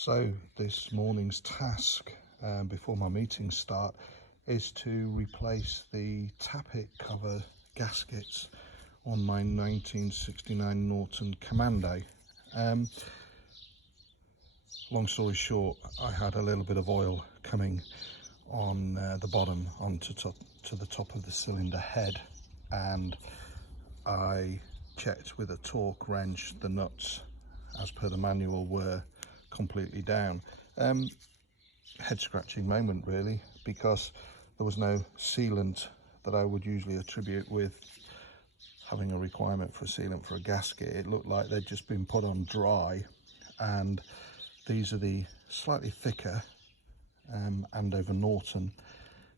So this morning's task before my meetings start is to replace the tappet cover gaskets on my 1969 Norton Commando. Long story short, I had a little bit of oil coming on the bottom onto to the top of the cylinder head, and I checked with a torque wrench. The nuts, as per the manual, were completely down. Head scratching moment really, because there was no sealant that I would usually attribute with having a requirement for a sealant for a gasket. It looked like they'd just been put on dry, and these are the slightly thicker Andover Norton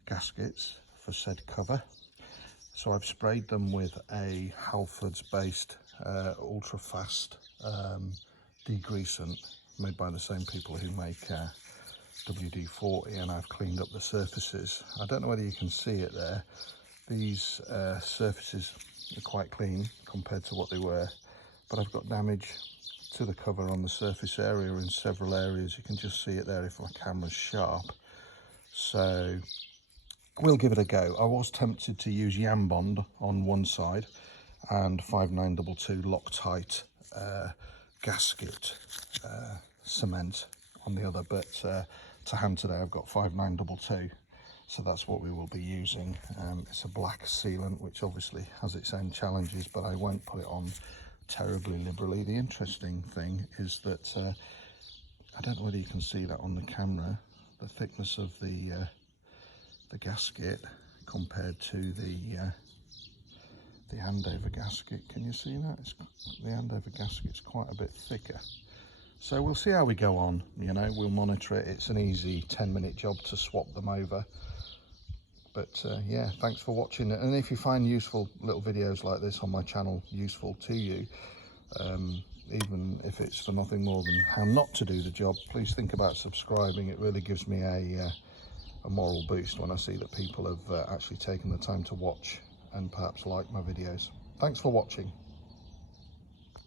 gaskets for said cover. So I've sprayed them with a Halfords based ultra fast degreasant made by the same people who make WD-40, and I've cleaned up the surfaces. I don't know whether you can see it there. These surfaces are quite clean compared to what they were, but I've got damage to the cover on the surface area in several areas. You can just see it there if my camera's sharp. So we'll give it a go. I was tempted to use Yam Bond on one side and 5922 Loctite gasket cement on the other, but to hand today I've got 5922, so that's what we will be using. It's a black sealant, which obviously has its own challenges, but I won't put it on terribly liberally. The interesting thing is that I don't know whether you can see that on the camera, the thickness of the gasket compared to the Andover gasket. Can you see that? The Andover gasket's quite a bit thicker. So we'll see how we go on, you know, we'll monitor it. It's an easy 10-minute job to swap them over. But yeah, thanks for watching. And if you find useful little videos like this on my channel useful to you, even if it's for nothing more than how not to do the job, please think about subscribing. It really gives me a moral boost when I see that people have actually taken the time to watch and perhaps like my videos. Thanks for watching.